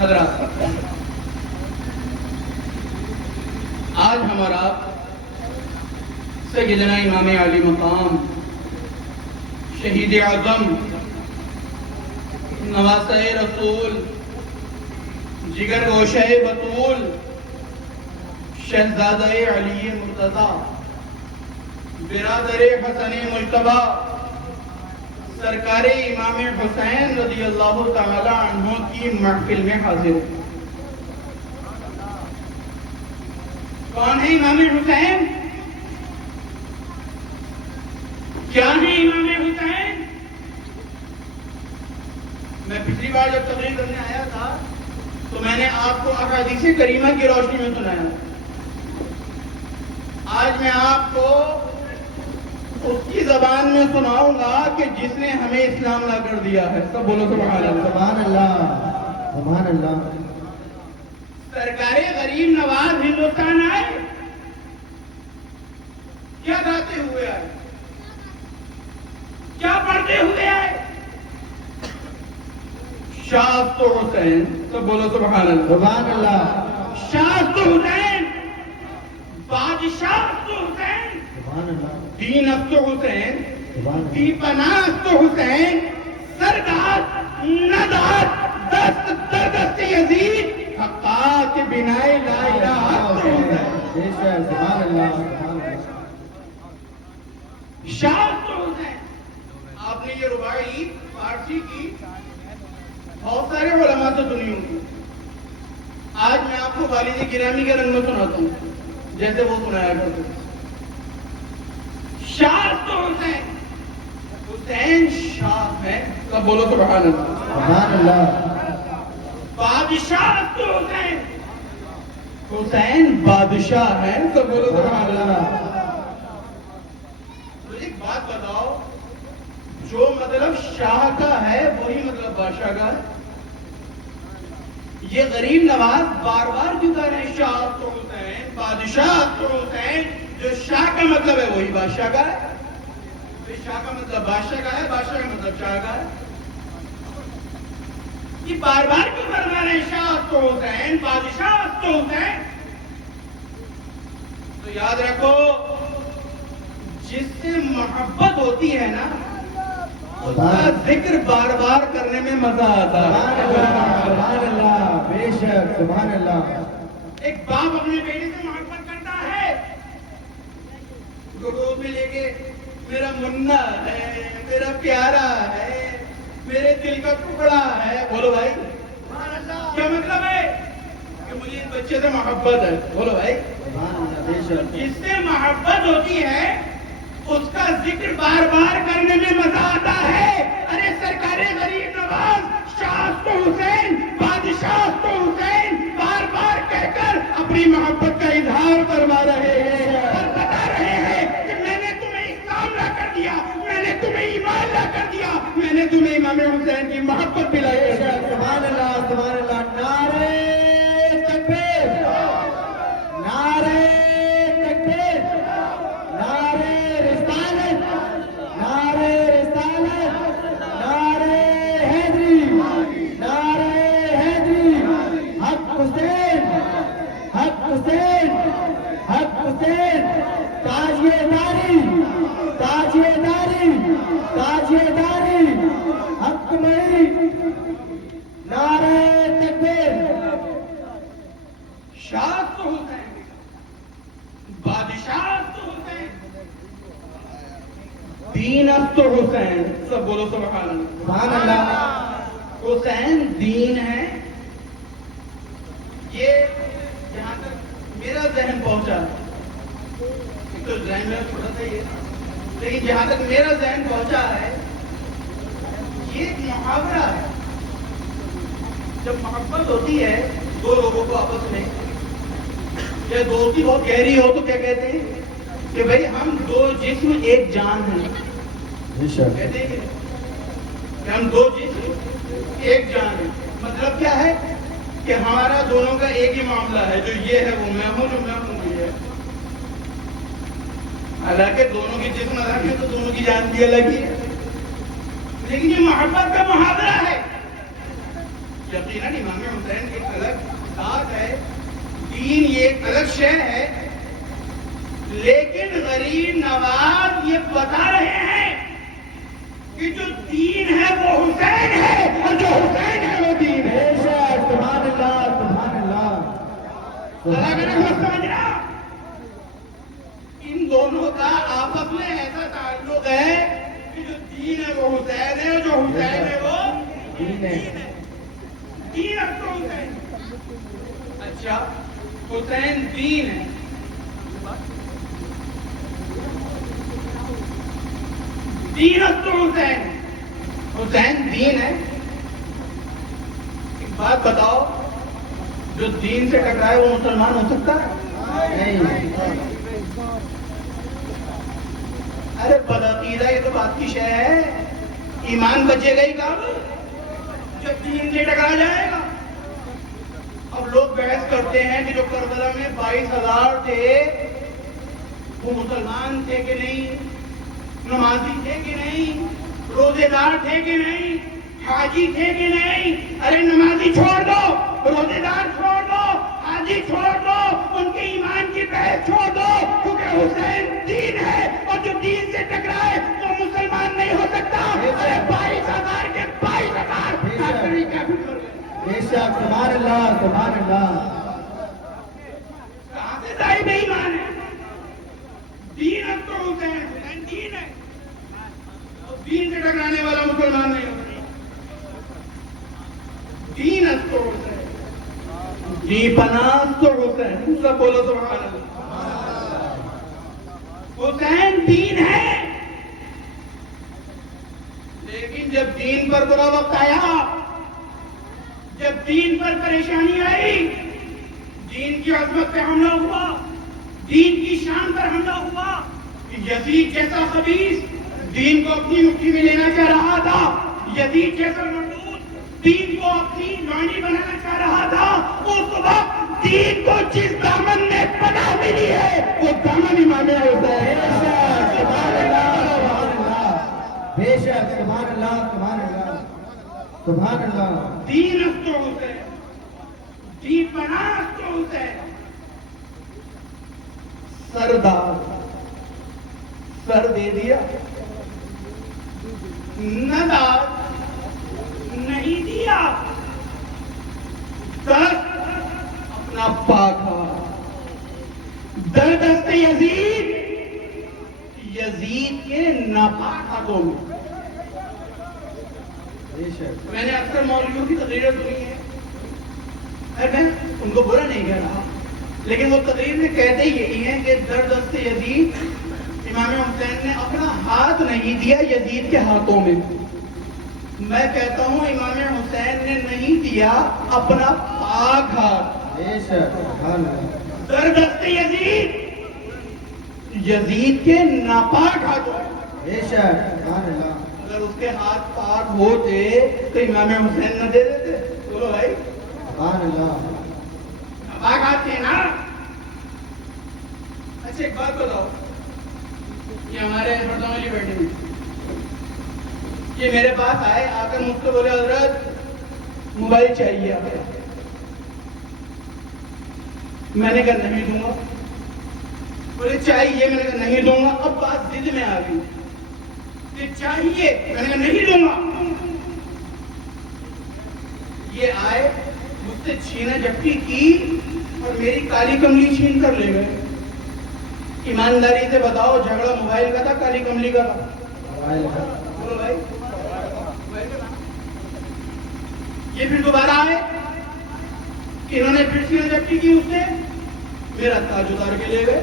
حضرات، آج ہمارا سیدنا امام علی مقام شہید اعظم نواسہ رسول جگر گوشہ بطول شہزادہ علی مرتضیٰ برادر حسن مجتبیٰ سرکار امام حسین رضی اللہ تعالی عنہ کی محفل میں حاضر ہوں۔ کون ہے امام حسین؟ کیا ہے امام حسین؟ میں پچھلی بار جب تقریر کرنے آیا تھا تو میں نے آپ کو احادیث کریمہ کی روشنی میں سنایا۔ آج میں آپ کو اس کی زبان میں سناؤں گا کہ جس نے ہمیں اسلام لا کر دیا ہے۔ سب بولو سبحان اللہ، سبحان اللہ، سبحان اللہ۔ سرکار غریب نواز ہندوستان آئے، کیا گاتے ہوئے آئے؟ کیا پڑھتے ہوئے آئے؟ شاست حسین، سب بولو سبحان اللہ، سبحان اللہ، شاست حسین، بادشاہ حسین، سبحان اللہ، دین حسین، سبحان اللہ، دی پناہ حسین، سردار ندات دست در دست یزید حقات بنائے لا الہ حسین، بے شک، سبحان اللہ، سبحان اللہ۔ شاست حسین۔ آپ نے یہ رباعی فارسی کی بہت سارے علماء سے سنی ہوگی۔ آج میں آپ کو والد گرامی کے رنگ میں سناتا ہوں جیسے وہ سنایا کرتے تھے۔ شاست حسین، حسین شاہ ہے، سب بولو سبحان اللہ، سبحان اللہ، بادشاہ حسین، حسین بادشاہ ہے، سب بولو سبحان اللہ۔ مجھے ایک بات بتاؤ، جو مطلب شاہ کا ہے وہی مطلب بادشاہ کا ہے؟ یہ غریب نواز بار بار کیوں کہہ رہے ہیں شاہ تو حسین، بادشاہ تو حسین؟ جو شاہ کا مطلب ہے وہی بادشاہ کا ہے۔ شاہ کا مطلب بادشاہ کا ہے، بادشاہ کا مطلب شاہ کا ہے۔ یہ بار بار کیوں فرما رہے ہیں شاہ تو حسین، بادشاہ تو حسین؟ تو یاد رکھو، جس سے محبت ہوتی ہے نا اس کا ذکر بار بار کرنے میں مزہ آتا ہے۔ سبحان اللہ، بے شک، سبحان اللہ۔ ایک باپ اپنے بیٹے سے محبت کرتا ہے، گود میں لے کے میرا منا ہے، میرا پیارا ہے، میرے دل کا ٹکڑا ہے۔ بولو بھائی کیا مطلب ہے؟ کہ مجھے اس بچے سے محبت ہے۔ بولو بھائی، سبحان اللہ، بے شک۔ جس سے محبت ہوتی ہے اس کا ذکر بار بار کرنے میں مزہ آتا ہے۔ ارے سرکار غریب نواز شاست حسین، بادشاہ حسین بار بار کہہ کر اپنی محبت کا اظہار فرما رہے ہیں اور بتا رہے ہیں کہ میں نے تمہیں اسلام لا کر دیا، میں نے تمہیں ایمان لا کر دیا، میں نے تمہیں امام حسین کی محبت دلائی ہے۔ سبحان اللہ، سبحان اللہ۔ نعرہ تکبیر، نعرہ تکبیر، نعرہ رسالت، نعرہ رسالت، نعرہ حیدری، نعرہ حیدری، حق حسین، حق حسین، حق حسین، تاجیداری، تاجیداری، تاجیداری، حق مئی، نعرہ تکبیر۔ شاست حسین، بادشاہ حسین، دین حسین، سب بولو سبحان اللہ۔ سبحان اللہ۔ حسین دین ہے۔ یہ جہاں تک میرا ذہن پہنچا، ایک تو ذہن میں چھوٹا سا ہی ہے، لیکن جہاں تک میرا ذہن پہنچا ہے یہ ایک محاورہ ہے۔ جب محبت ہوتی ہے دو لوگوں کو آپس میں، یا دوستی بہت گہری ہو تو کیا کہتے ہیں کہ بھائی ہم دو جسم ایک جان ہیں، بے شک، کہتے ہیں کہ ہم دو جسم ایک جان ہیں۔ مطلب کیا ہے کہ ہمارا دونوں کا ایک ہی معاملہ ہے، جو یہ ہے وہ میں ہوں، جو میں ہوں یہ ہے۔ حالانکہ دونوں کی جسم الگ ہے تو دونوں کی جان بھی الگ ہی ہے، لیکن یہ محبت کا محاورہ ہے۔ یقیناً امام حسین ایک الگ ذات ہے، دین یہ ایک الگ شے ہے، لیکن غریب نواز یہ بتا رہے ہیں کہ جو دین ہے وہ حسین ہے اور جو حسین ہے وہ دین ہے۔ بے شک سبحان اللہ سبحان اللہ اللہ کا نام سمجھنا، ان دونوں کا آپس میں ایسا تعلق ہے کہ جو دین ہے وہ حسین ہے، جو حسین ہے وہ دین ہے۔ دین اب تو حسین۔ اچھا حسین دین ہے، دین اب تو حسین، حسین دین ہے۔ ایک بات بتاؤ، جو دین سے ٹکرائے وہ مسلمان ہو سکتا ہے؟ نہیں ارے بدعقیدہ یہ تو بات کی شے ہے، ایمان بچے گا ہی کام جب دین سے ٹکرا جائے گا۔ اب لوگ بحث کرتے ہیں کہ جو کربلا میں 22,000 تھے وہ مسلمان تھے کہ نہیں، نمازی تھے کہ نہیں، روزے دار تھے کہ نہیں، حاجی تھے کہ نہیں۔ ارے نمازی چھوڑ دو، روزے دار چھوڑ دو، حاجی چھوڑ دو، ان کے ایمان کی بحث چھوڑ دو، کیونکہ حسین دین ہے اور جو دین سے ٹکرائے وہ مسلمان نہیں ہو سکتا۔ ارے 22,000 کے 22,000 کافر ہی کافر کر گئے۔ بے شک سبحان اللہ سبحان اللہ کہاں سے صاحب ایمان ہے؟ دین اب تو حسین، حسین دین ہے اور دین سے ٹکرانے والا مسلمان نہیں ہوتا۔ دین اب تو حسین، جی پناہ تو حسین، سب بولو سبحان اللہ۔ حسین دین ہے، لیکن جب دین پر برا وقت آیا، جب دین پر پریشانی آئی، دین کی عظمت پہ حملہ ہوا، دین کی شان پر حملہ ہوا، یزید جیسا خبیث دین کو اپنی مٹھی میں لینا چاہ رہا تھا، یزید جیسا مردود دین کو اپنی رانی بنانا چاہ رہا تھا، اس وقت دین کو جس دامن میں پناہ ملی ہے وہ دامن امام حسین۔ سبحان اللہ سبحان اللہ بے شک سبحان اللہ سبحان اللہ سبحان اللہ دین اس تو حسین، دین پناہ اس تو حسین۔ سردار سر دے دیا، ندار نہیں دیا، دست اپنا پاکا، دست یزید، یزید کے ناپاک ہاتھوں میں۔ بے شک میں نے اکثر مولویوں کی تقریریں سنی ہیں، میں ان کو برا نہیں کہہ رہا، لیکن وہ تقریر میں کہتے یہی ہیں کہ دست یزید، امام حسین نے اپنا ہاتھ نہیں دیا یزید کے ہاتھوں میں۔ میں کہتا ہوں امام حسین نے نہیں دیا اپنا پاک ہاتھ، بے شک سبحان اللہ دست یزید، یزید کے ناپاک ہاتھوں میں۔ بے شک سبحان اللہ اگر اس کے ہاتھ پاک ہوتے تو امام حسین نہ دے دیتے؟ بولو بھائی، سبحان اللہ پاک ہاتھ تھے نا۔ اچھا ایک بات بتاؤ، یہ ہمارے مردوں والی بیٹھے ہیں، یہ میرے پاس آئے، آ کر مجھ سے بولے حضرت موبائل چاہیے آپ کو۔ میں نے کہا نہیں دوں گا، بولے چاہیے، میں نے کہا نہیں دوں گا۔ اب بات ضد میں آ گئی کہ چاہیے، میں نے کہا نہیں دوں گا۔ یہ آئے مجھ سے چھینا جھپٹی کی اور میری کالی کملی چھین کر لے گئے۔ ایمانداری سے بتاؤ، جھگڑا موبائل کا تھا کالی کملی کا تھا؟ بولو بھائی، موبائل کا تھا۔ یہ پھر دوبارہ آئے، انہوں نے پھر چھینا جھپٹی کی، اس سے میرا تاج اتار کے لے گئے۔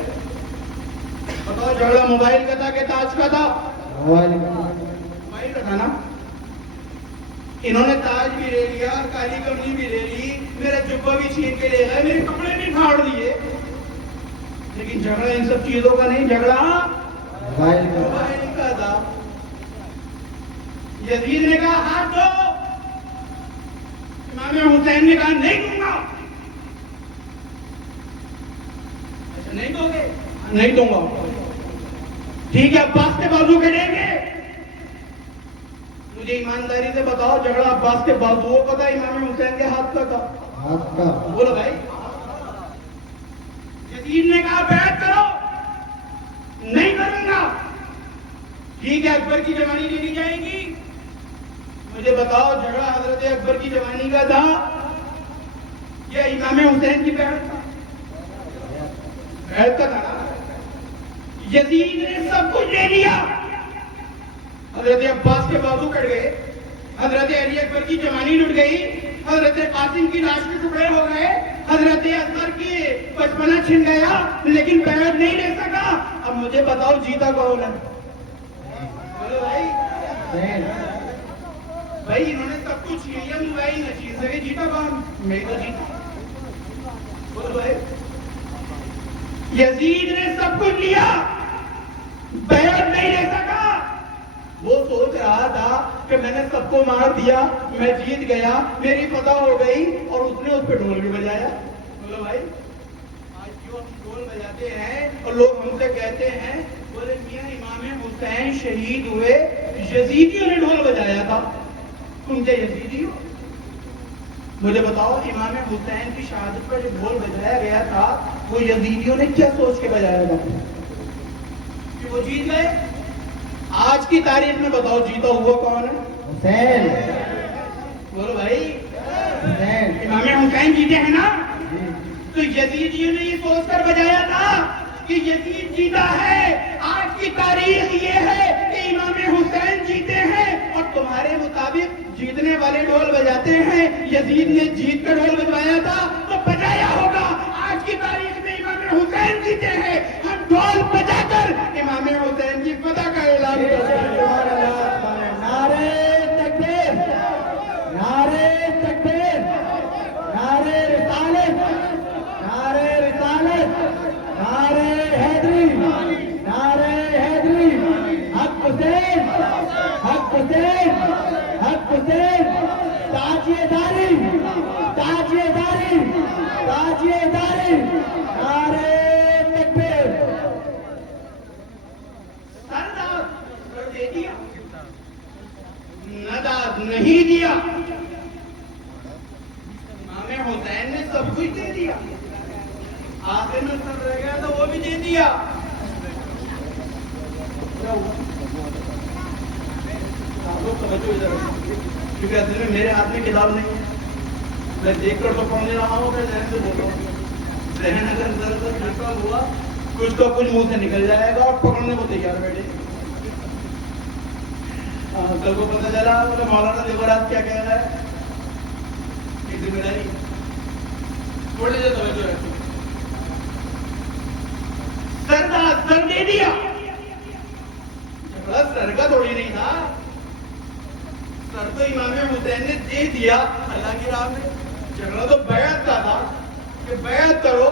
بتاؤ جھگڑا موبائل کا تھا کہ تاج کا تھا؟ موبائل کا تھا نا۔ انہوں نے تاج بھی لے لیا، کالی کملی بھی لے لی، میرا جبہ بھی چھین کے لے گئے، میرے کپڑے بھی پھاڑ دیے، لیکن جھگڑا ان سب چیزوں کا نہیں، جھگڑا موبائل کا تھا۔ یزید نے کہا ہاتھ دو، امام حسین نے کہا نہیں دوں گا۔ اچھا نہیں دو گے؟ نہیں دوں گا، ٹھیک ہے عباس کے بازو کٹیں گے۔ مجھے ایمانداری سے بتاؤ جھگڑا عباس کے بازوؤں کا تھا امام حسین کے ہاتھ کا تھا؟ ہاتھ کا. بولو بھائی. یزید نے کہا بیعت کرو. نہیں کروں گا. ٹھیک ہے اکبر کی جوانی لے لی جائے گی. مجھے بتاؤ جھگڑا حضرت اکبر کی جوانی کا تھا یا امام حسین کی بیعت کا؟ بیعت کا تھا. یزید نے سب کچھ لے لیا. حضرت عباس کے بازو کٹ گئے. حضرت علی اکبر کی جوانی لٹ گئی. حضرت قاسم کی لاش کے ٹکڑے ہو گئے. حضرت اصغر کی بچپنا چھن گیا لیکن بیعت نہیں لے سکا. اب مجھے بتاؤ جیتا کون ہے؟ بولو بھائی. حسین. بھائی انہوں نے سب کچھ لیا موبائل نہ چھین سکے. جیتا کون؟ میں تو جیتا. بولو بھائی. یزید نے سب کچھ لیا بیعت نہیں لے سکا. وہ سوچ رہا تھا کہ میں نے سب کو مار دیا, میں جیت گیا, میری فتح ہو گئی, اور اس نے اس پہ ڈھول بھی بجایا. بولو بھائی. آج جو ہم ڈھول بجاتے ہیں اور لوگ ہم سے کہتے ہیں بولے میاں امام حسین شہید ہوئے, یزیدیوں نے ڈھول بجایا تھا. تم کیا یزیدی ہو؟ مجھے بتاؤ امام حسین کی شہادت پر جو ڈھول بجایا گیا تھا وہ یزیدیوں نے کیا سوچ کے بجایا تھا کہ وہ جیت گئے؟ آج کی تاریخ میں بتاؤ جیتا ہوا کون ہے؟ حسین. بولو بھائی. حسین. امام حسین جیتے ہیں نا. جی. تو یزیدیوں نے یہ سوچ کر بجایا تھا کہ یزید جیتا ہے. آج کی تاریخ یہ ہے کہ امام حسین جیتے ہیں اور تمہارے مطابق جیتنے والے ڈھول بجاتے ہیں. یزید نے جیت کر ڈھول بجوایا تھا تو بجایا ہوگا. آج کی تاریخ میں امام حسین جیتے ہیں, ہم ڈھول بجا کر امام حسین کی فتح کا اعلان کرتے ہیں. نعرے تکبیر. نعرے تکبیر. نعرے رسالت. نعرے رسالت. نعرے حیدری. نعرے حیدری. حق حسین. حق حسین. حق حسین. تاجیہ داری. تاجیہ داری. تاجیہ داری. نعرے تکبیر. سردار دے دیا, نداد نہیں دیا. امام حسین نے سب کچھ دے دیا. آخر میں سب رہ گیا تو وہ بھی دے دیا. کیونکہ اصل میں میرے ہاتھ میں کتاب نہیں ہے, میں دیکھ کر تو پڑھنے رہا ہوں, میں ذہن سے بول رہا ہوں. ذہن اگر ادھر ادھر پھرتا ہوا کچھ کا کچھ منہ سے نکل جائے گا اور پکڑنے کو تیار بیٹھے. کل کو پتہ چلا بولے مولانا دیکھو رات کیا کہہ رہا ہے. ایک ذمہ داری تھوڑی دیر توجہ رکھو. سر کا سر دے دیا. جھگڑا سر کا تھوڑی نہیں تھا, سر تو امام حسین نے دے دیا اللہ کی راہ میں. جھگڑا تو بیعت کا تھا کہ بیعت کرو,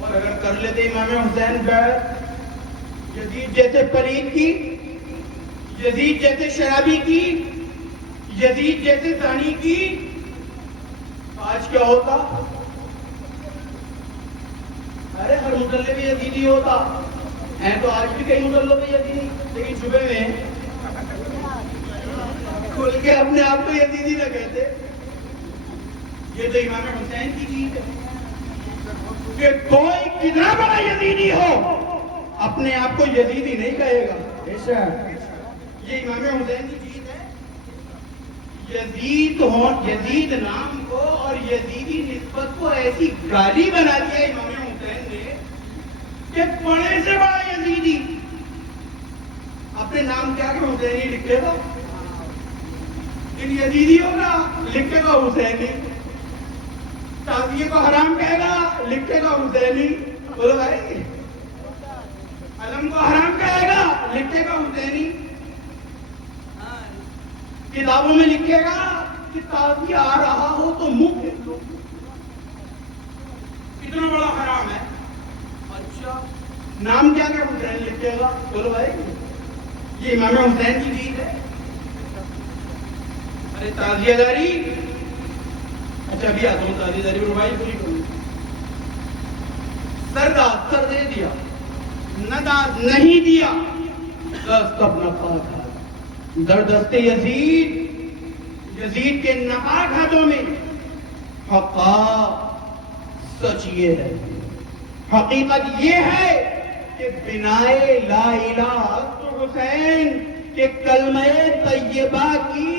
اور اگر کر لیتے امام حسین بیعت, یزید جیسے پلید کی, یزید جیسے شرابی کی, یزید جیسے زانی کی, آج کیا ہوتا؟ ارے ہر مسلح بھی یزیدی ہوتا ہے. تو آج بھی کئی مسلح بھی یزیدی, لیکن صبح میں کھل کے اپنے آپ کو یزیدی نہ کہتے. یہ تو امام حسین کی چیز ہے کہ کوئی کتنا بڑا یزیدی ہو اپنے آپ کو یزیدی نہیں کہے گا. بے شک. یہ امام حسین کی چیز ہے. یزید نام کو اور یزیدی نسبت کو ایسی گالی بنا دیا امام حسین نے کہ بڑے سے بڑا یزیدی اپنے نام کیا کہ حسینی لکھے گا, لیکن یزیدی ہوگا لکھے گا حسینی. تعزیے کو حرام کہے گا لکھے گا حسینی. بولو بھائی. علم کو حرام کہے گا لکھے گا حسینی. کتابوں میں لکھے گا کہ تعزیہ آ رہا ہو تو منہ پھیر لو. کتنا بڑا حرام ہے. اچھا نام کیا کہ حسین لکھے گا. بولو بھائی یہ امام حسین کی چیز ہے. ارے تعزیہ داری, اچھا ابھی آتا ہوں تعزیہ داری روایت پوری کروں. سرداد سر دے دیا, نداد نہیں دیا, دست اپنا پاک ہے. در دست یزید، یزید کے ناپاک ہاتھوں میں حقا سچ یہ ہے، حقیقت یہ ہے کہ بنائے لا الہ حسین کے کلمہ طیبہ کی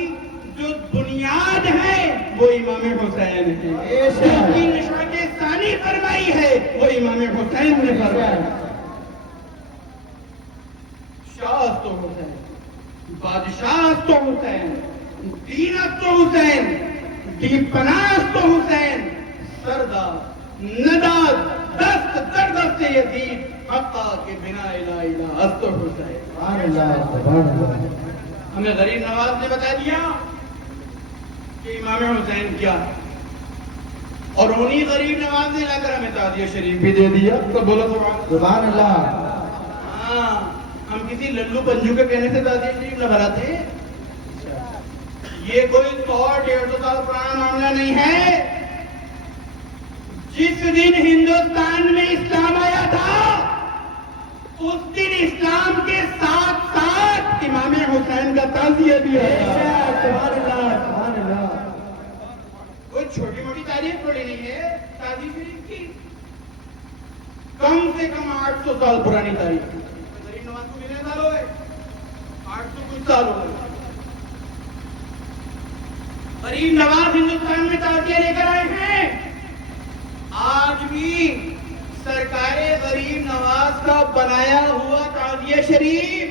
جو بنیاد ہے وہ امام حسین ہے، جس کی نشاط ثانی فرمائی ہے وہ امام حسین نے فرمایا۔ شاہ تو حسین، بادشاہ تو حسین، دینت تو حسین، دیپناز تو حسین، سردار نداد دست در دست یزید حقا کے بنا الہ الہ تو حسین۔ سبحان اللہ سبحان اللہ۔ ہمیں غریب نواز نے بتا دیا کہ امام حسین کیا ہے، اور انہی غریب نواز نے لا کر ہمیں تعزیہ شریف بھی دے دیا۔ تو بولو سبحان اللہ۔ ہاں، ہم کسی للو پنجو کے کہنے سے تعزیہ شریف نہ بھراتے، یہ کوئی 100-150 سال پرانا معاملہ نہیں ہے۔ جس دن ہندوستان میں اسلام آیا تھا اس دن اسلام کے ساتھ ساتھ امام حسین کا تعزیہ بھی ہے۔ سبحان اللہ سبحان اللہ۔ کوئی چھوٹی موٹی تاریخ تھوڑی نہیں ہے تعزیہ شریف کی، کم سے کم 800 سال پرانی تاریخ۔ غریب نواز کو کتنے سال ہو گئے؟ 800 کچھ سال ہو گئے۔ غریب نواز ہندوستان میں تعزیہ لے کر آئے ہیں۔ آج بھی سرکار غریب نواز کا بنایا ہوا تعزیہ شریف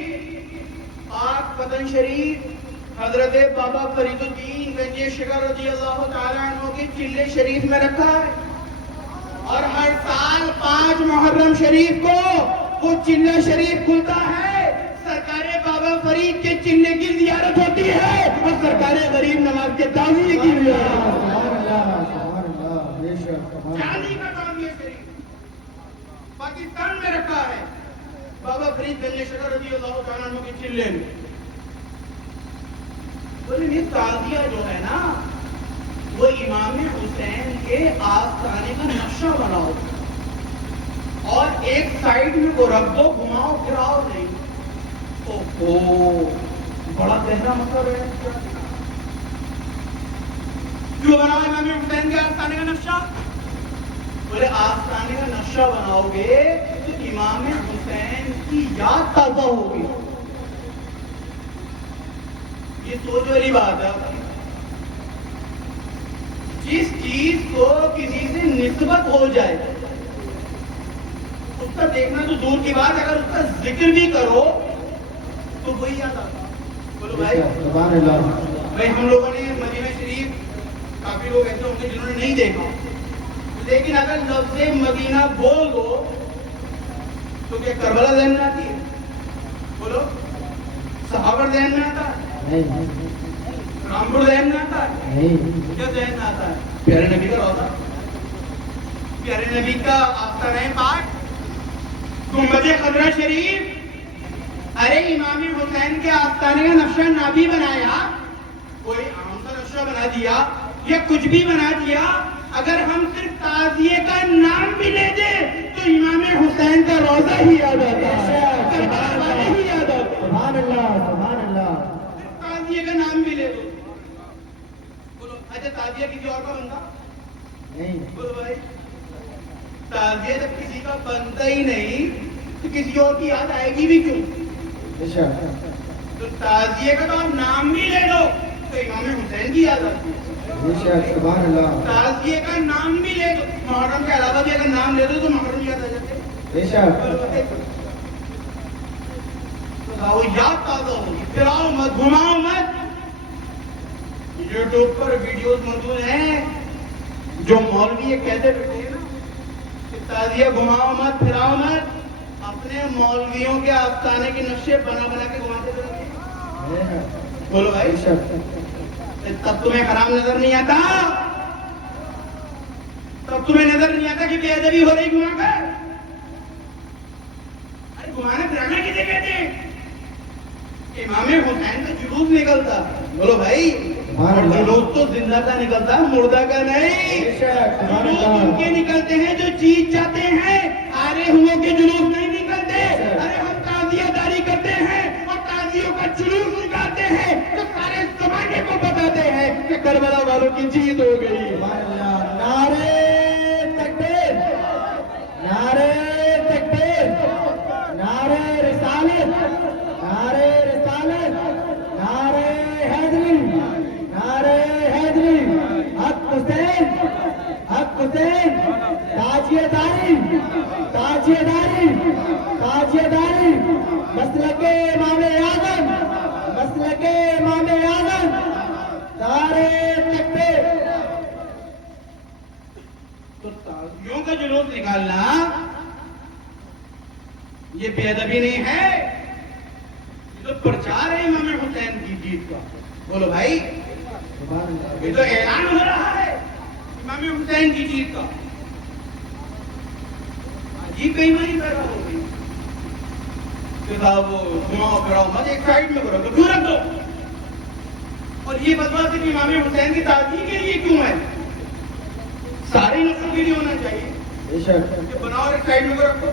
پاک پتن شریف حضرت بابا فرید الدین گنج شکر رضی اللہ تعالیٰ عنہ کے چلے شریف میں رکھا ہے، اور ہر سال 5 محرم شریف کو وہ چلہ شریف کھلتا ہے، سرکار بابا فرید کے چلے کی زیارت ہوتی ہے اور سرکار غریب نواز کے تعزیے کی زیارت ہوتی ہے۔ چاندی کا تعزیہ شریف پاکستان میں رکھا ہے، بابا فرید گنج شکر رضی اللہ تعالیٰ عنہ کے چلے میں۔ بولے یہ تعزیہ جو ہے نا وہ امام حسین کے آستانے کا نقشہ بناؤ اور ایک سائڈ میں وہ رکھ دو، گھماؤ پھراؤ نہیں۔ اوہو، بڑا گہرا مطلب ہے۔ کیوں بناؤ امام حسین کے آستانے کا نقشہ؟ بولے آستانے کا نقشہ بناؤ گے تو امام حسین کی یاد تازہ ہوگی۔ یہ سوچ والی بات ہے۔ جس چیز کو کسی سے نسبت ہو جائے اس کا دیکھنا تو دور کی بات، اگر اس کا ذکر بھی کرو تو وہی یاد آتا۔ بولو بھائی سبحان اللہ۔ بھائی ہم لوگوں نے مدینہ شریف کافی لوگ ایسے ہوں گے جنہوں نے نہیں دیکھا، لیکن اگر لفظ مدینہ بول دو تو کیا کربلا ذہن میں آتی ہے؟ بولو، صحابہ ذہن میں آتا ہے؟ رامپور ذہن میں آتا ہے؟ کیا ذہن میں آتا ہے؟ پیارے نبی کا روضہ، پیارے نبی کا آستانہ پاک، گنبد خضرا شریف۔ ارے امام حسین کے آستانے کا نقشہ نہ بھی بنایا، کوئی عام سا نقشہ بنا دیا یا کچھ بھی بنا دیا، اگر ہم صرف تعزیے کا نام بھی لے دیں تو امام حسین کا روضہ ہی یاد آتا ہے، کربلا والا ہی یاد آتا ہے۔ سبحان اللہ سبحان اللہ۔ صرف تعزیے کا نام بھی لے دو۔ بولو اچھا تعزیہ کسی اور کا بنتا؟ نہیں۔ بولو بھائی، تعزیہ جب کسی کا بنتا ہی نہیں تو کسی اور کی یاد آئے گی بھی کیوں؟ تو تعزیے کا تو آپ نام بھی لے دو تو امام حسین کی یاد آتی ہے۔ سبحان اللہ۔ تعزیے کا نام بھی لے دو، محرم کے علاوہ بھی اگر نام لے دو تو محرم یاد آ جاتے ہیں۔ تو یاد تازہ ہوگی، پھراؤ مت، گھماؤ مت۔ یوٹیوب پر ویڈیوز موجود ہیں جو مولوی یہ کہتے رہتے ہیں نا کہ تعزیہ گھماؤ مت، پھراؤ مت، اپنے مولویوں کے آستانے کے نقشے بنا بنا کے گھماتے رہتے ہیں۔ بولو بھائی، تب تمہیں حرام نظر نہیں آتا؟ تب تمہیں نظر نہیں آتا کہ بے ادبی ہو رہی گھما کر؟ ارے گھمانا پھرانا کسے کہتے ہیں؟ امام حسین کا جلوس نکلتا، بولو بھائی، جلوس تو زندہ کا نکلتا ہے، مردہ کا نہیں۔ جلوس ان کے نکلتے ہیں جو جیت جاتے ہیں، ہارے ہوئے کے جلوس نہیں نکلتے۔ ارے ہم تعزیہ داری کرتے ہیں اور تعزیوں کا جلوس نکالتے ہیں۔ کربلا والوں کی جیت ہو گئی. سبحان اللہ. نعرے تکبیر، نعرے تکبیر، نعرے رسالت، نعرے رسالت، نعرے حیدری، نعرے حیدری. حق حسین، حق حسین. تاجیہ داری، تاجیہ داری، تاجیہ داری. مسلک امام اعظم، مسلک امام اعظم. نعرے تکبیر. تو تازیوں کا جلوس نکالنا یہ بے ادبی نہیں ہے، یہ تو پرچار ہے امام حسین کی جیت کا. بولو بھائی، سبحان اللہ. یہ تو اعلان ہو رہا ہے امام حسین کی جیت کا. عجیب کئی مانی پیدا ہو گئی کہ صاحب وہ گھماؤ پھراؤ مت ایک سائڈ میں کرو تو کیوں رکھ دو. اور یہ بدوا صرف امام حسین کی تعظیم کے لیے کیوں ہے؟ ساری نسل کے لیے ہونا چاہیے بے شک. کہ بناؤ ایک سائڈ میں کو رکھو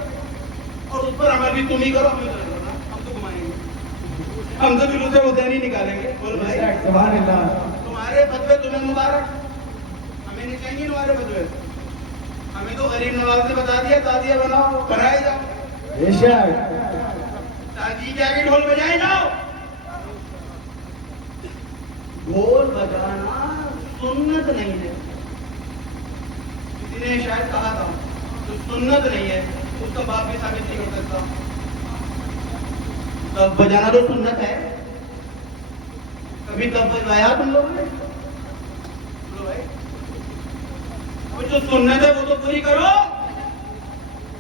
اور اس پر عمل بھی تم ہی کرو، ہم نہیں کرنا، ہم تو گھمائیں گے، ہم تو جلوس حسین ہی نکالیں گے. بول بھائی، سبحان اللہ. تمہارے فتوے تمہیں مبارک، ہمیں نہیں چاہیے تمہارے فتوے. ہمیں تو غریب نواز نے بتا دیا تازیہ بناؤ، بنائے جاؤ، بے شک. تازی کے آگے ڈھول بجائے جاؤ. ڈھول بجانا سنت نہیں ہے. کسی نے شاید کہا تھا تو سنت نہیں ہے، اس کا باپ بھی ثابت نہیں کر سکتا. تب بجانا تو سنت ہے. کبھی تب بجوایا تم لوگوں نے؟ بولو بھائی، اب جو سنت ہے وہ تو پوری کرو.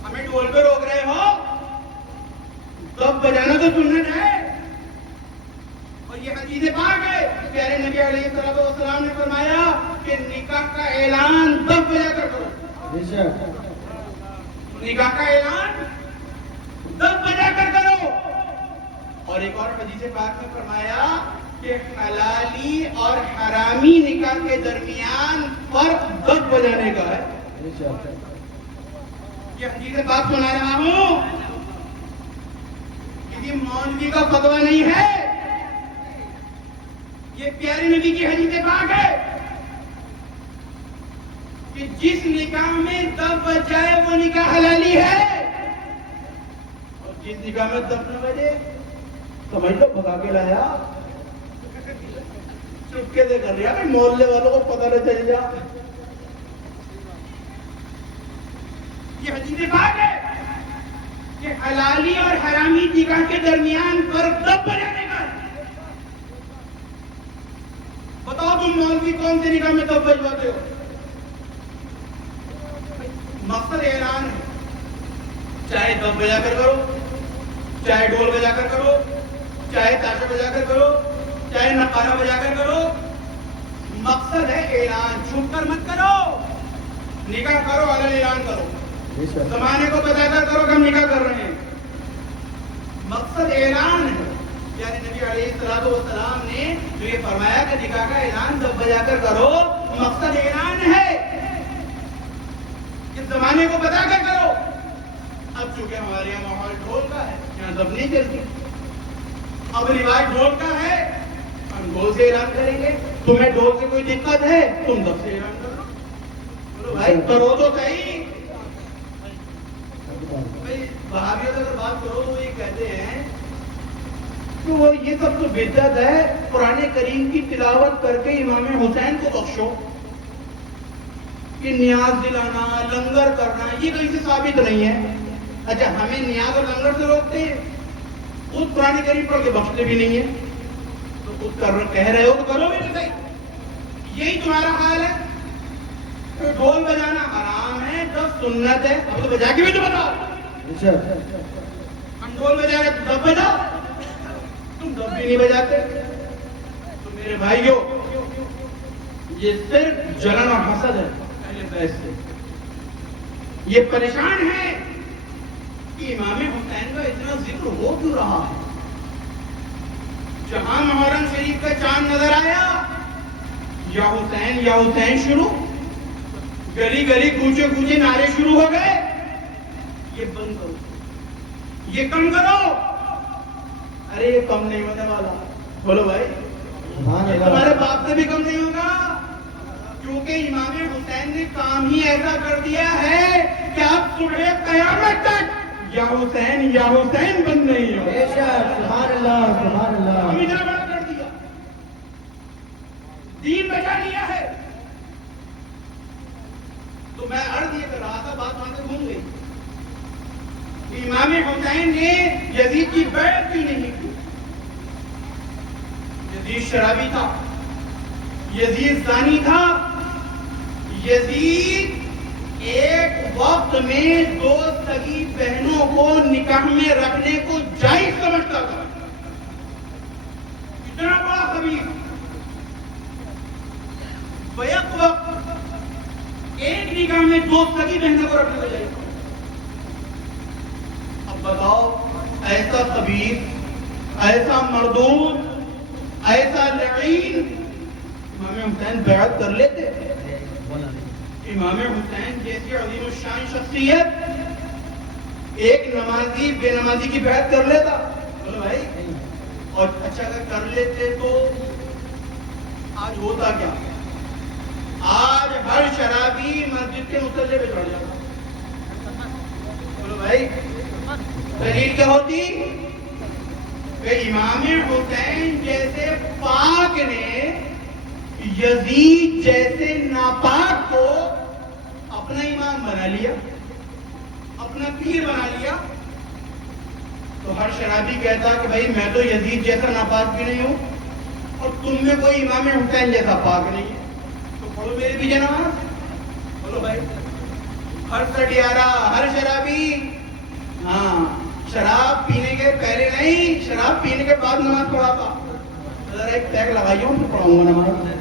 ہمیں ڈھول پہ روک رہے ہو، تب بجانا تو سنت ہے. اور یہ حدیث پاک ہے، پیارے نبی علیہ الصلوۃ والسلام نے فرمایا کہ نکاح کا اعلان تب بجا کر کرو. بے شک. نکاح کا اعلان تب بجا کر کرو. اور ایک اور حدیث پاک میں فرمایا کہ حلالی اور حرامی نکاح کے درمیان فرق دب بجانے کا ہے. بے شک. یہ حدیث پاک سنا رہا ہوں، کسی مولوی کا فتویٰ نہیں ہے، یہ پیارے نبی کی حدیث پاک ہے کہ جس نکاح میں دب بج جائے وہ نکاح حلالی ہے، اور جس نکاح میں دب نہ بجے سمجھ لو بھگا کے لایا، چپکے سے کر رہا کہ محلے والوں کو پتہ نہ چل جا. یہ حدیث پاک ہے کہ حلالی اور حرامی نکاح کے درمیان فرق دب بجانے کا ہے. بتاؤ تم مولوی کون سے نکاح میں دب بجواتے ہو؟ مقصد اعلان ہے، چاہے دب بجا کر کرو، چاہے ڈھول بجا کر کرو، چاہے تاشا بجا کر کرو، چاہے نقارہ بجا کر کرو. مقصد ہے اعلان. چھپ کر مت کرو، نکاح کرو، علن اعلان کرو، بے شک. زمانے کو بتا کر کرو کہ ہم نکاح کر رہے ہیں. مقصد اعلان ہے. یعنی نبی علیہ الصلوۃ والسلام نے جو یہ فرمایا کہ نکاح کا اعلان دب بجا کر کرو، مقصد اعلان ہے کہ زمانے کو بتا کر کرو. اب چونکہ ہمارے یہاں ماحول ڈھول کا ہے، یہاں دب نہیں چلتی. اب رواج ڈھول کا ہے، ہم ڈھول سے اعلان کریں گے. تمہیں ڈھول سے کوئی دقت ہے تم دب سے اعلان کرو. بولو بھائی کرو تو صحیح. بہاویوں سے اگر بات کرو تو وہ یہ کہتے ہیں کہ وہ یہ سب تو بدعت ہے، قرآن کریم کی تلاوت کر کے امام حسین کو بخشو. کہ نیاز دلانا، لنگر کرنا یہ کہیں سے ثابت نہیں ہے. اچھا ہمیں نیاز اور لنگر سے روکتے ہیں، خود قرآن کریم پڑھ کے بخشتے بھی نہیں ہے. تو خود کہہ رہے ہو تو کرو بھی نہیں صحیح. یہی تمہارا حال ہے. تو ڈھول بجانا حرام ہے، دب سنت ہے. اب تو بجا کے بھی تو بتاؤ. بے شک. ہم ڈھول بجا رہے تو دب بجاؤ. تم دب بھی نہیں بجاتے. تو میرے بھائیوں، یہ صرف جلن اور حسد ہے اہل بیت سے. یہ پریشان ہے کہ امام حسین کا اتنا ذکر ہو کیوں رہا ہے. جہاں محرم شریف کا چاند نظر آیا، یا حسین شروع، گلی گلی کوچے کوچے نعرے شروع ہو گئے. یہ بند کرو، یہ کم کرو. ارے یہ کم نہیں ہونے والا. بولو بھائی، سبحان یہ اللہ تمہارے باپ سے بھی کم نہیں ہوگا، کیونکہ امام حسین نے کام ہی ایسا کر دیا ہے کہ آپ صبح قیامت تک یا حسین بند نہیں ہو. بے شک سبحان اللہ سبحان اللہ ہم اتنا بڑا کر دیا، دین بچا لیا ہے. تو میں عرض یہ کر رہا تھا، بات وہاں سے گھوم گئی. امام حسین نے یزید کی بیعت کیوں نہیں کی؟ یزید شرابی تھا، یزید زانی تھا، یزید ایک وقت میں 2 سگی بہنوں کو نکاح میں رکھنے کو جائز سمجھتا تھا. اتنا بڑا خبیث، بیک وقت ایک نکاح میں 2 سگی بہنوں کو رکھنے کو جائز. اب بتاؤ، ایسا خبیث، ایسا مردود، ایسا لعین امام حسین بیعت کر لیتے؟ امام حسین جیسی عظیم الشان شخصیت ایک نمازی بے نمازی کی بیعت کر لیتا؟ بولو بھائی. اور اچھا اگر کر لیتے تو آج ہوتا کیا؟ آج ہر شرابی مسجد کے مصلی پہ چڑھ جاتا. بولو بھائی، دلیل کیا ہوتی؟ کہ امام حسین جیسے پاک نے یزید جیسے ناپاک کو اپنا امام بنا لیا، اپنا پیر بنا لیا. تو ہر شرابی کہتا کہ بھائی میں تو یزید جیسا ناپاک بھی نہیں ہوں اور تم میں کوئی امام حسین جیسا پاک نہیں ہے، تو پڑھو میرے بھی جناب. بولو بھائی، ہر سٹیارہ، ہر شرابی، ہاں شراب پینے کے پہلے نہیں، شراب پینے کے بعد نماز پڑھاتا. ذرا ایک ٹیگ لگائیے ہوں پھر پڑھاؤں گا نماز.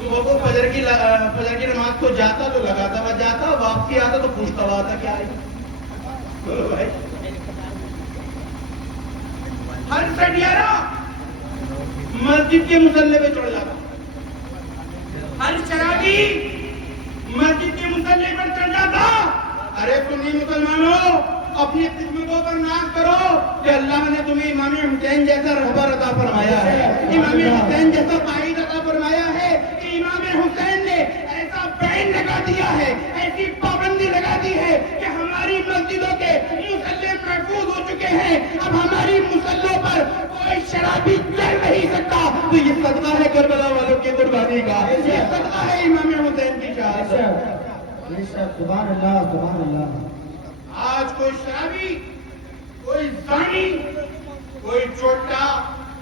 صبح کو فجر کی نماز کو جاتا تو لگاتا ہوا جاتا، واپسی آتا تو پوچھتا ہوا آتا کیا ہے. بولو بھائی، ہر سٹیارہ مسجد کے مصلی پہ چڑھ جاتا، ہر شرابی مسجد کے مصلی پر چڑھ جاتا. ارے سنی مسلمانوں، اپنی قسمتوں پر ناز کرو کہ اللہ نے تمہیں امام حسین جیسا رہبر عطا فرمایا ہے، امام حسین جیسا قائد عطا فرمایا ہے. کہ امام حسین نے ایسا بین لگا دیا ہے، ایسی پابندی لگا دی ہے کہ ہماری مسجدوں کے مصلی محفوظ ہو چکے ہیں. اب ہماری مسلوں پر کوئی شرابی چڑھ نہیں سکتا. تو یہ صدقہ ہے کربلا والوں کی قربانی کا، یہ صدقہ ہے امام حسین کی شہادت. بے شک سبحان اللہ سبحان اللہ. آج کوئی شرابی، کوئی زانی، کوئی چوٹا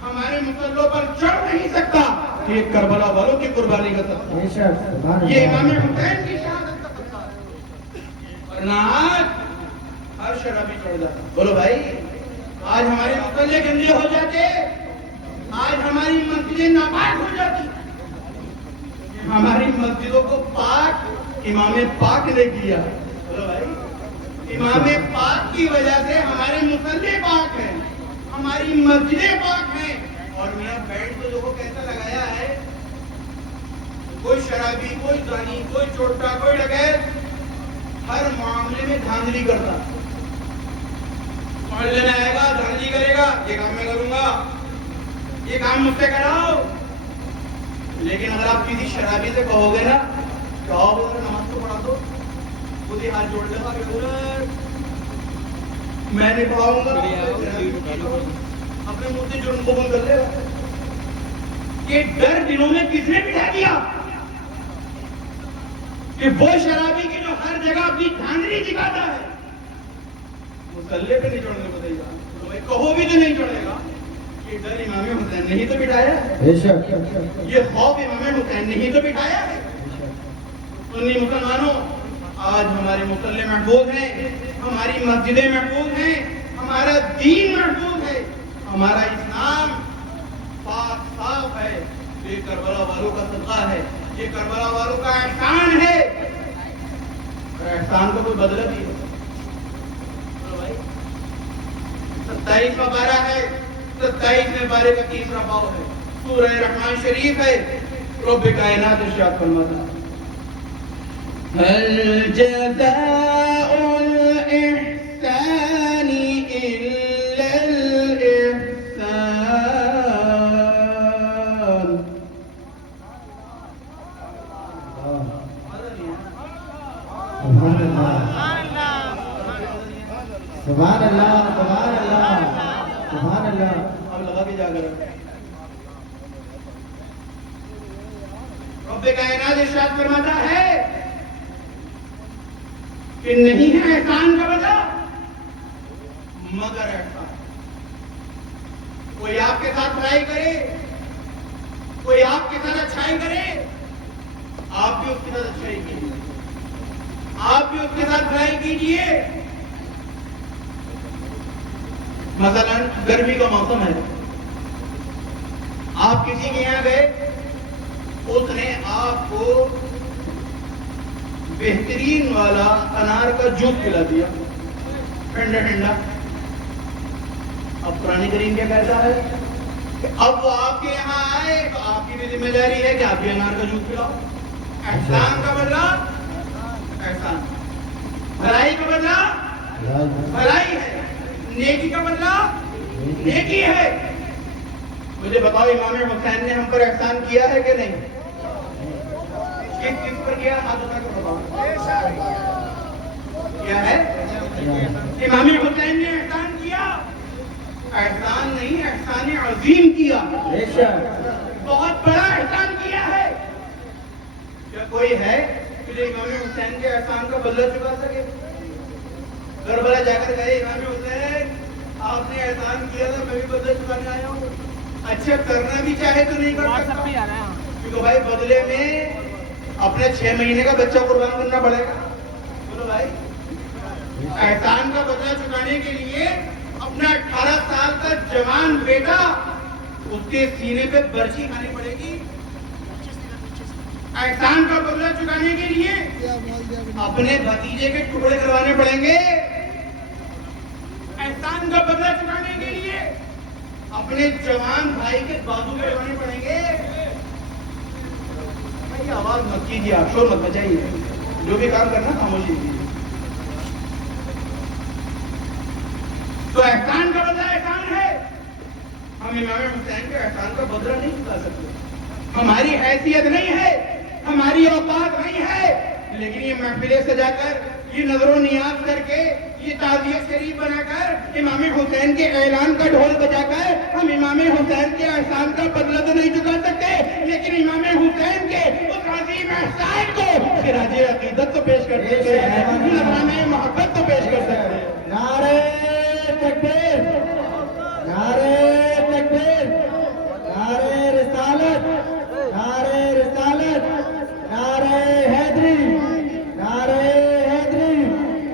ہمارے مصلوں پر چڑھ نہیں سکتا. یہ کربلا والوں کی قربانی کا صدقہ، بے شک سبحان اللہ. یہ امام حسین کی شہادت کا صدقہ ہے. ورنہ آج ہر شرابی چڑھ جاتا. بولو بھائی، آج ہمارے مصلے گندے ہو جاتے، آج ہماری مسجدیں ناپاک ہو جاتی. ہماری مسجدوں کو پاک امام پاک نے کیا. بولو بھائی، امام پاک کی وجہ سے ہمارے مصلی پاک ہیں، ہماری مسجدیں پاک ہیں. اور میرا بیٹ تو دیکھو کیسا لگایا ہے. کوئی شرابی، کوئی زانی، کوئی چوٹا، کوئی ڈکیت ہر معاملے میں دھاندلی کرتا. محلے میں آئے گا دھاندلی کرے گا، یہ کام میں کروں گا، یہ کام مجھ سے کراؤ. لیکن اگر آپ کسی شرابی سے کہو گے نا کہ آؤ نماز کو پڑھا دو، خود ہی ہاتھ جوڑ لے گا کہ میں نہیں پڑھاؤں گا، اپنے منہ سے جرم قبول کر لے گا. یہ ڈر دنوں میں کس نے بٹھا دیا کہ وہ شرابی کی جو ہر جگہ اپنی دھاندلی دکھاتا ہے مصلی پہ نہیں چڑھنے کو دے گا. تو کہو بھی تو نہیں چڑھے گا. یہ ڈر امام حسین نے ہی تو بٹھایا ہے، بے شک یہ خوف امام حسین نے ہی تو بٹھایا ہے. سنی مسلمانوں، آج ہمارے مصلی محفوظ ہیں، ہماری مسجدیں محفوظ ہیں، ہمارا دین محفوظ ہے، ہمارا اسلام پاک صاف ہے. یہ کربلا والوں کا صدقہ ہے، یہ کربلا والوں کا احسان ہے. اور احسان کو کوئی بدلہ نہیں ہے. 27 پارہ ہے، 27 پارے کا تیسرا باب ہے، سورہ رحمان شریف ہے. رب کائنات ارشاد فرماتا ہے هل جزاء الإحسان إلا الإحسان. سبحان اللہ سبحان اللہ سبحان اللہ سبحان اللہ. اب لگا کے جا کر رب کائنات ارشاد فرماتا ہے کہ نہیں ہے احسان کا بدلہ مگر احسان. کوئی آپ کے ساتھ بھلائی کرے, کوئی آپ کے ساتھ اچھائی کرے, آپ بھی اس کے ساتھ اچھائی کیجیے, آپ بھی اس کے ساتھ بھلائی کیجیے. مثلا گرمی کا موسم ہے, آپ کسی کے یہاں گئے, اس نے آپ کو بہترین والا انار کا جوس پلا دیا ٹھنڈا ٹھنڈا. اب قرآن کریم کیا کہتا ہے کہ اب وہ آپ کے یہاں آئے تو آپ کی بھی ذمہ داری ہے کہ آپ بھی انار کا جوس پلاؤ. احسان کا بدلہ احسان, بھلائی کا بدلہ بھلائی ہے, نیکی کا بدلہ نیکی ہے. مجھے بتاؤ امام حسین نے ہم پر احسان کیا ہے کہ نہیں؟ کس کس پر کیا؟ ہاتھ اٹھا کر بتاؤ کیا ہے. امام حسین نے احسان کیا, احسان نہیں احسان عظیم کیا, بہت بڑا احسان کیا ہے. کیا کوئی ہے کہ جو امام حسین کے احسان کا بدلہ چکا سکے؟ کربلا جا کر کہے امام حسین آپ نے احسان کیا تھا, میں بھی بدلہ چکانے آیا ہوں. اچھا کرنا بھی چاہے تو نہیں کر سکتا, کیونکہ بھائی بدلے میں اپنے 6 مہینے کا بچہ قربان کرنا پڑے گا. بولو بھائی, احسان کا بدلہ چکانے کے لیے اپنا 18 سال کا جوان بیٹا اس کے سینے پہ برچی کھانی پڑے گی. احسان کا بدلہ چکانے کے لیے اپنے بھتیجے کے ٹکڑے کروانے پڑیں گے. احسان کا بدلہ چکانے کے لیے اپنے جوان بھائی کے بازو کروانے پڑیں گے. بھائی آواز مت کیجیے, آپ شور مت بچائیے, جو بھی کام کرنا خاموشی کیجیے. تو احسان کا بدلہ احسان ہے. ہم امام حسین کے احسان کا بدلہ نہیں چکا سکتے, ہماری حیثیت نہیں ہے, ہماری اوقات نہیں ہے. لیکن یہ محفلیں سجا کر, یہ نظر و نیاز کر کے, یہ تعزیہ شریف بنا کر, امام حسین کے اعلان کا ڈھول بجا کر ہم امام حسین کے احسان کا بدلہ تو نہیں چکا سکتے, لیکن امام حسین کے اس عظیم احسان کو خراج عقیدت تو پیش کر سکتے ہیں, نذرانہ محبت تو پیش کر سکتے ہیں. نعرہ تکبیر, نعرہ تکبیر, نعرہ رسالت, نعرہ رسالت, نعرہ حیدری, نعرہ حیدری.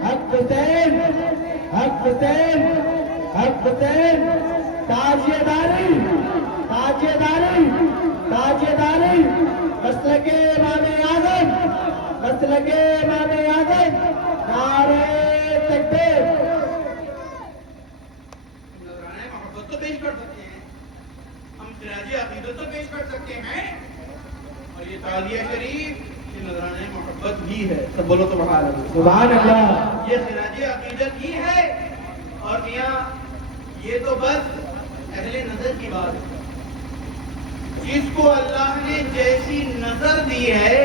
حق حسین, حق حسین, حق حسین. تاجیہ داری, تاجیہ داری, تاجیہ داری. مسلک امام اعظم, مسلک امام اعظم. نعرہ تکبیر. تو پیش کر سکتے ہیں, ہم خراج عقیدت تو پیش کر سکتے ہیں, اور یہ تعزیہ شریف یہ نذرانہ محبت بھی ہے. سب بولو سبحان اللہ. سبحان اللہ. یہ خراج عقیدت ہی ہے. اور میاں یہ تو بس اہل نظر کی بات ہے, جس کو اللہ نے جیسی نظر دی ہے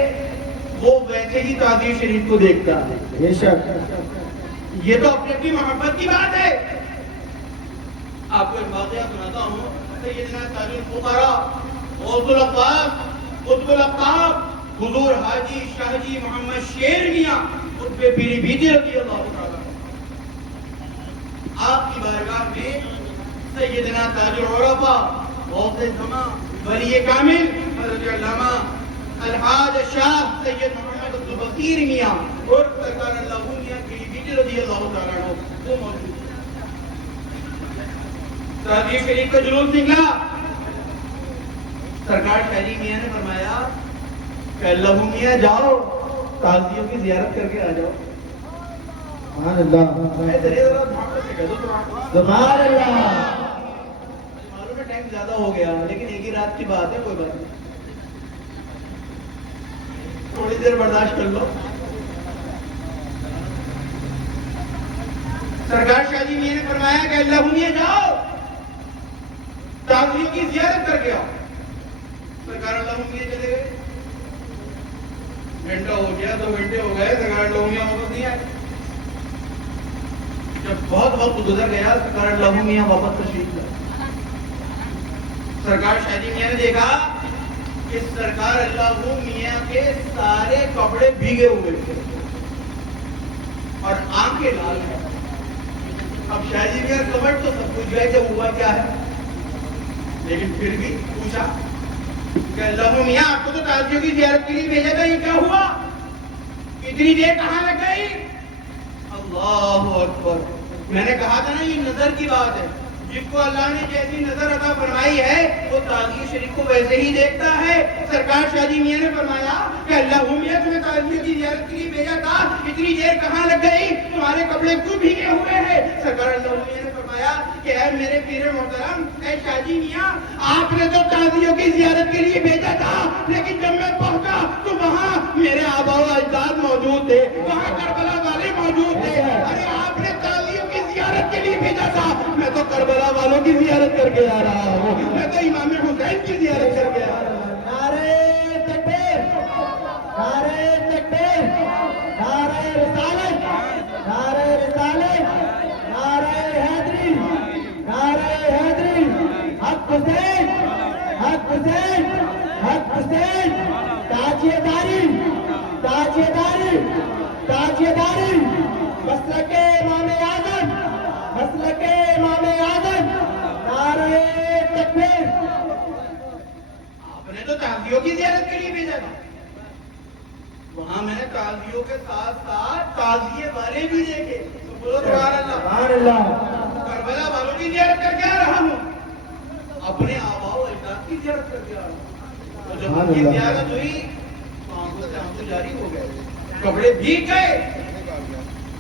وہ ویسے ہی تعزیہ شریف کو دیکھتا ہے. بے شک. یہ تو اپنی اپنی محبت کی بات ہے. آپ کو ایک واقعہ سناتا ہوں. سیدنا تاج الفقراء غوث الاقطاب قطب الاقطاب حضور حاجی شاہ جی محمد شیر میاں قطب پیری بھیٹی رضی اللہ تعالیٰ آپ کی بارگاہ میں سیدنا تاج العرفا غوث زمان ولی کامل حضرت علامہ الحاج شاہ سید محمد عبد البصیر میاں اور سرکار اللہ میاں پیری بھیٹی رضی اللہ تعالیٰ وہ موجود. تعزیہ شریف کا جلوس نکلا. سرکار شاہی میاں نے فرمایا کہ اللہ میاں جاؤ تعزیوں کی زیارت کر کے آ جاؤ. سبحان اللہ. سبحان اللہ. معلوم ہے ٹائم زیادہ ہو گیا, لیکن ایک ہی رات کی بات ہے, کوئی بات نہیں, تھوڑی دیر برداشت کر لو. سرکار شاہ جی میاں نے فرمایا کہ اللہ میاں جاؤ تعزیوں کی زیارت کر کے آؤ. سرکار اللہ میاں چلے گئے. گھنٹہ ہو گیا 2 گھنٹے ہو گئے سرکار لوگوں واپس نہیں آئے. جب بہت وقت گزر گیا سرکار اللہ میاں واپس تشریف لائے. سرکار شاہ جی میاں نے دیکھا کہ سرکار اللہ میاں کے سارے کپڑے بھیگے ہوئے تھے اور آنکھیں لال ہیں. اب شاہ جی میاں سمجھ تو سب کچھ گئے کہ ہوا کیا ہے, لیکن پھر بھی پوچھا کہ اللہ میاں آپ کو تو تازیوں کی زیارت کے لیے بھیجا تھا, یہ کیا ہوا, اتنی دیر کہاں لگ گئی؟ اللہ اکبر. میں نے کہا تھا نا یہ نظر کی بات ہے, جس کو اللہ نے جیسی نظر عطا فرمائی ہے وہ تعزیہ شریف کو ویسے ہی دیکھتا ہے. سرکار شاہ جی میاں نے فرمایا کہ اللہ میاں تمہیں تعزیہ کی زیارت کے لیے بھیجا تھا, اتنی دیر کہاں لگ گئی, تمہارے کپڑے کیوں بھیگے ہوئے ہیں؟ سرکار اللہ میاں نے فرمایا کہ اے میرے پیر محترم, اے شاہ جی میاں, آپ نے تو تعزیوں کی زیارت کے لیے بھیجا تھا, لیکن جب میں پہنچا تو وہاں میرے آبا و اجداد موجود تھے, وہاں کربلا والے موجود تھے. ارے آپ نے تعزیوں کی زیارت کے لیے بھیجا تھا, میں تو کربلا والوں کی زیارت کر کے آ رہا ہوں, میں تو امام حسین کی زیارت کر کے آ رہا ہوں. نعرہ تکبیر, نعرہ تکبیر, نعرہ رسالت, نعرہ رسالت, نعرہ حیدری, نعرہ حیدری, حق حسین, حق حسین, حق حسین, تاجیہ داری, تاجیہ داری, تاجیہ داری, مسلک امام اعظم, مسلک امام اعظم, نعرہ تکبیر. آپ نے تو تعزیوں کی زیارت کے لیے بھیجا تھا, وہاں میں نے تعزیوں کے ساتھ ساتھ تعزیے والے بھی دیکھے. تو بولو سبحان اللہ. سبحان اللہ. کربلا والوں کی زیارت کر کے آ رہا ہوں, اپنے آبا و اجداد کی زیارت کر کے آ رہا ہوں. تو جب ان کی زیارت ہوئی تو آنکھوں سے آنسو جاری ہو گئے, کپڑے بھیگ گئے.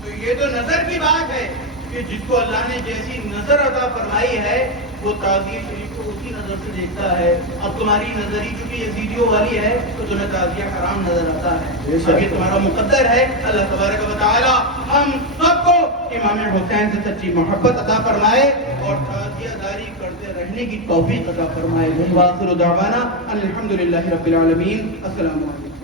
تو یہ تو نظر کی بات ہے کہ جس کو اللہ نے جیسی نظر عطا فرمائی ہے وہ تعزیہ شریف کو اسی نظر سے دیکھتا ہے. اب تمہاری نظر ہی چونکہ یزیدیوں والی ہے تو تمہیں تعزیہ حرام نظر آتا ہے. اب یہ تمہارا مقدر ہے. اللہ تبارک و تعالی ہم سب کو امام حسین سے سچی محبت عطا فرمائے اور تعزیہ داری کرتے رہنے کی توفیق عطا فرمائے. وآخر دعوانا الحمدللہ رب العالمین. السلام علیکم.